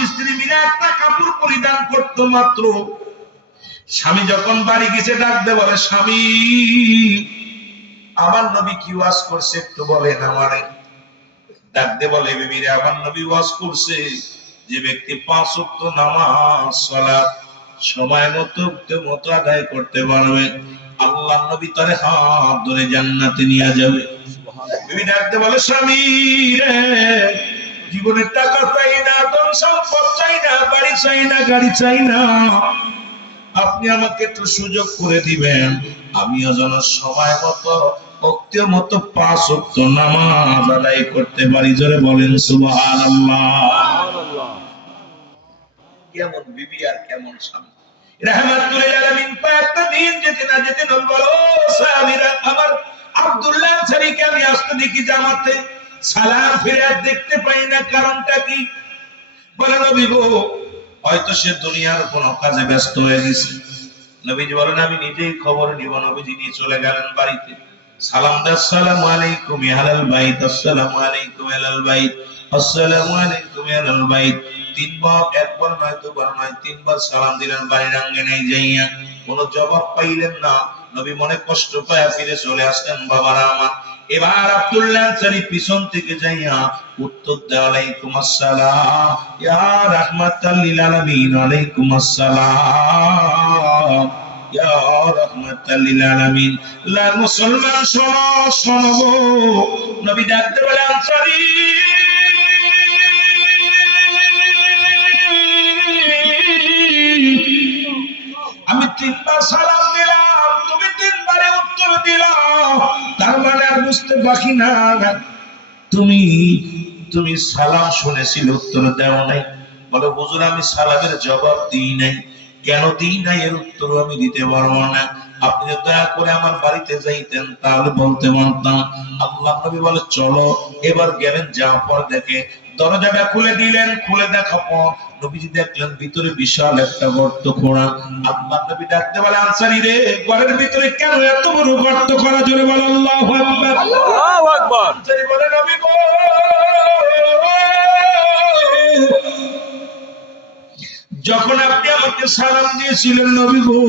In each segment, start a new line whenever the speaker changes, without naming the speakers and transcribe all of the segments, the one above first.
স্বামী স্ত্রী মিলে একটা কাপড় পরিধান করতো মাত্র। স্বামী যখন বাড়ি গেছে ডাকতে বলে স্বামী আমার নবী কি ওয়াজ করছে একটু বলেন আমারে। ডাকতে বলে বিবিরে আমার নবী ওয়াজ করছে যে ব্যক্তি পাঁচ ওয়াক্ত নামাজ সালাত সময় মতো মতো আদায় করতে পারবে। আল্লাহ নবী তারে হাত ধরে জান্নাতে নিয়ে যাবে। বিবি ডাকতে বলে স্বামী রে জীবনের টাকা চাই না, ধন সম্পদ চাই না, বাড়ি চাই না, গাড়ি চাই না। আপনি আমাকে একটু সুযোগ করে দিবেন। আমিও যেন সময় মতো মতো পাঁচ অক্ত নামাজ আদায় করতে পারি। জোরে বলেন কেমন বিবি আর কেমন স্বামী। আমার আব্দুল্লাহ আমি আসতে দেখি জামাতে। সালাম ফিরে আর দেখতে পাই না, কারণটা কি? বলে, নবী গো, হয়তো সে দুনিয়ার কোন কাজে ব্যস্ত হয়ে গেছে। নবীজি বলেন, আমি নিজেই খবর নিব। নবীজি নিয়ে চলে গেলেন বাড়িতে। সালাম আসসালামু আলাইকুম ইহালাল বাইত, আসসালামু আলাইকুম ইহালাল বাইত, আসসালামু আলাইকুম ইহালাল বাইত। তিনবার একবার নয় দুবার নয় তিনবার সালাম দিলেন, বাড়ির আঙ্গনে যাইয়া। কোনো জবাব পাইলেন না। নবী মনে কষ্ট পায় ফিরে চলে আসলেন, বাবারা আমার এবার আব্দুল্লাহ চারি পিছন থেকে যাইয়া উত্তর দেয় আলাইকুম আসসালাম। ইয়া রাহমাতাল আলামিন আলাইকুম আসসালাম। ইয়া রাহমাতাল আলামিন লা মুসলমান শোনো শোনো নবী ডাকতে বলে, আনসারী। আমি তিনবার সালাম দিলাম, তুমি তিনবারে উত্তর দিলাম। তার মানে বুঝতে বাকি না তুমি তুমি সালাম শুনেছিল, উত্তর দেও নাই। বলো, হুজুর, আমি সালামের জবাব দিই নাই। কেন দিই নাই এর উত্তর আমি দিতে পারব না। আপনি যদি দয়া করে আমার বাড়িতে যাইতেন তাহলে বলতে পারতাম আল্লাহ নবী বলে চলো এবার গেলেন পর দেখে। দরজাটা খুলে দিলেন খুলে দেখা পর নবীজি দেখলেন ভিতরে বিশাল একটা গর্ত খোঁড়া। আল্লাহ নবী ডাকতে বলে আনসারি রে ঘরের ভিতরে কেন এত বড় গর্ত করা জোরে বলে আল্লাহু আকবার।
আল্লাহু আকবার।
আনসারি বলে নবী গো! যখন আপনি আমাকে সালাম দিয়েছিলেন নবী গো।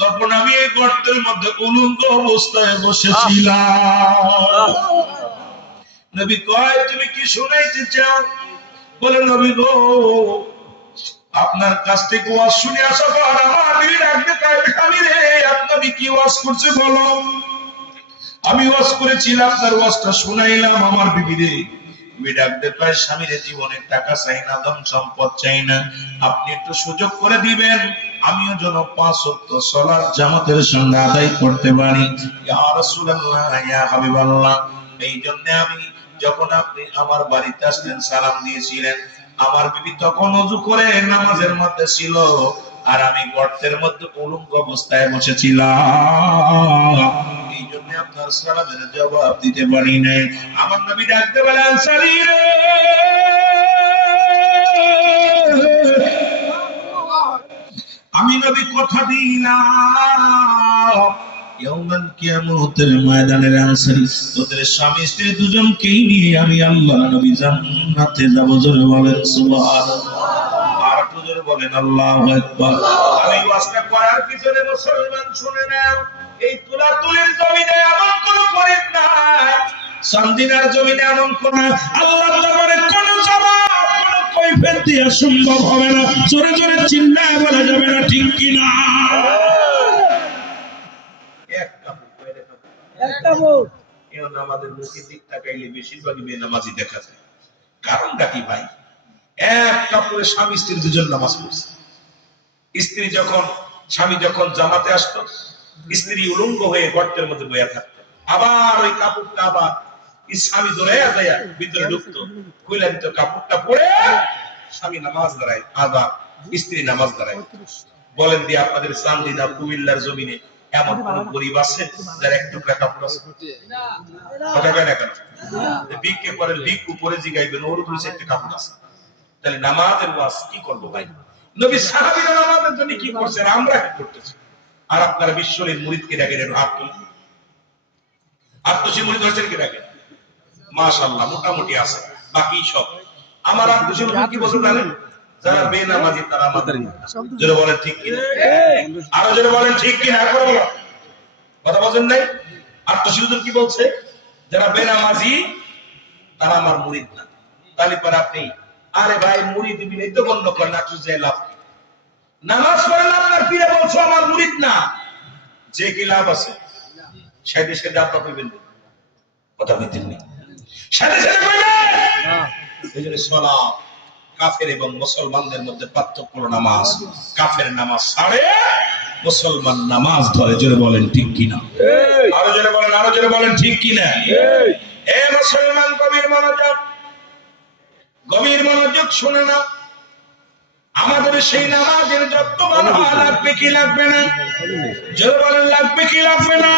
তখন আমি এই গর্তের মধ্যে উলঙ্গ অবস্থায় বসেছিলাম। নবী কয়, তুমি কি শুনাইতে চাও? বলে নবী গো, আপনার কাছ থেকে ওয়াজ শুনে আসা পর আমার দিল ডাকতে কয় আমি রে। আপনি কি ওয়াজ করছে বলো? আমি ওয়াজ করেছিলাম আপনার ওয়াজটা শুনাইলাম আমার বিবিরে। ডাকতে স্বামীর টাকা চাই না, ধন সম্পদ চাই না। আপনি একটু সুযোগ করে দিবেন, আমিও যেন পাঁচ সালাত জামাতের সঙ্গে আদায় করতে পারি। এই জন্য আমি যখন আপনি আমার বাড়িতে আসলেন সালাম দিয়েছিলেন। আমার বিবি তখন অজু করে নামাজের মধ্যে ছিল, আর আমি গর্তের মধ্যে উলঙ্গ অবস্থায় বসেছিলাম। আপনার সালামের জবাব দিতে পারি নাই। আমার নবী ডাকতে বলে আনসারি আমি নবী কথা দিলাম। ইয়াউমাল কিয়ামতের ময়দানের আনসারি, তোদের স্বামী, স্ত্রী দুজনকেই নিয়ে আমি আল্লাহ নবী জান্নাতে যাব জোরে বলেন বলেন, আল্লাহু আমি ওয়াজটা করার পিছনে মুসলমান শুনে নাও। এই তুলা তুলির জমিনে এমন কোন গরিব নাই সান্দিনার জমিনে এমন কোন আল্লাহ দরবারে কোন জবাব কোন কৈফিয়ত দেওয়া সম্ভব হবে না। জোরে জোরে চিল্লায় বলা যাবে না ঠিক কি না।
একটা ভোট
এখন আমাদের মুখের দিক তাকাইলে বেশিরভাগই বেনামাজি দেখা যায়। কারণটা কি ভাই? এক কাপড়ে স্বামী স্ত্রী দুজন নামাজ পড়ছে। স্ত্রী যখন স্বামী যখন জামাতে আসতো স্ত্রী উলঙ্গ হয়ে গর্তের মধ্যে বইয়া থাকতো। আবার ওই কাপড়টা আবার স্বামী দৌড়াইয়া যায় ভিতরে ঢুকতো। কইলা দিত কাপড়টা পরে স্বামী নামাজ দাঁড়ায়, আবার স্ত্রী নামাজ দাঁড়ায়। বলেন, দিয়ে আপনাদের চান্দিনা কুমিল্লার জমিনে এমন কোন গরিব আছে যার কথা কয় না কেন? ভিক্ষে করে ভিক উপরে জিগাইবেন, ওর উপরে একটা কাপড় আছে। তাহলে নামাজের ওয়াজ কি করব ভাই? নবী সাহাবীরা নামাজের জন্য কি করছেন? আমরা কি করতেছি? আর আপনারা বিশ্বলীর মুরিদকে ডাকেন তুলুন হাত মুরিদ ধরছেন কে ডাকেন মাশাআল্লাহ মোটামুটি আছে বাকি সব। আমার আত্মীয় স্বজন কি বলছে জানেন যারা বেনামাজি তারা আমার জোরে বলেন ঠিক কিনা? আরও জোরে বলেন ঠিক কিনা? করে বলো কথা বলেন নাই? আত্মীয় স্বজন কি বলছে? যারা বেনামাজি তারা আমার মুরিদ না। তাহলে পরে আপনি আরে ভাই মুরিদ দিবি এই তো গণ্য করেন আত্মীয় যে লাভ কি? নামাজ পড়েন আপনার পীরে বলছো আমার মুরিদ না। যে কি লাভ আছে? সাথে সাথে আপনার কইবেন না। কথা বলতেন নি? সাথে সাথে কইবেন এই জন্য সালাত কাফের এবং মুসলমানদের মধ্যে পার্থক্য হলো নামাজ। কাফের নামাজ ছাড়ে মুসলমান নামাজ ধরে। জোরে বলেন ঠিক কিনা আরও জোরে বলেন আরও জোরে বলেন ঠিক কিনা এ মুসলমান গভীর মনোযোগ। গভীর মনোযোগ শুনে না আমাদের সেই নামাজের যত্নবান হওয়া লাগবে কি লাগবে না? জোরে বলেন, লাগবে কি লাগবে না?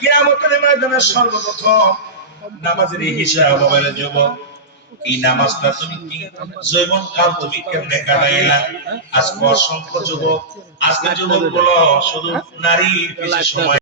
কিয়ামতের ময়দানে সর্বপ্রথম নামাজের হিসাব মোবাইলে যুবক। এই নামাজটা তুমি কি জৈবন কাল তুমি কেমনে কাটাইলা? আজকে অসংখ্য যুবক, আজকে যুবকগুলো শুধু পিছে সময়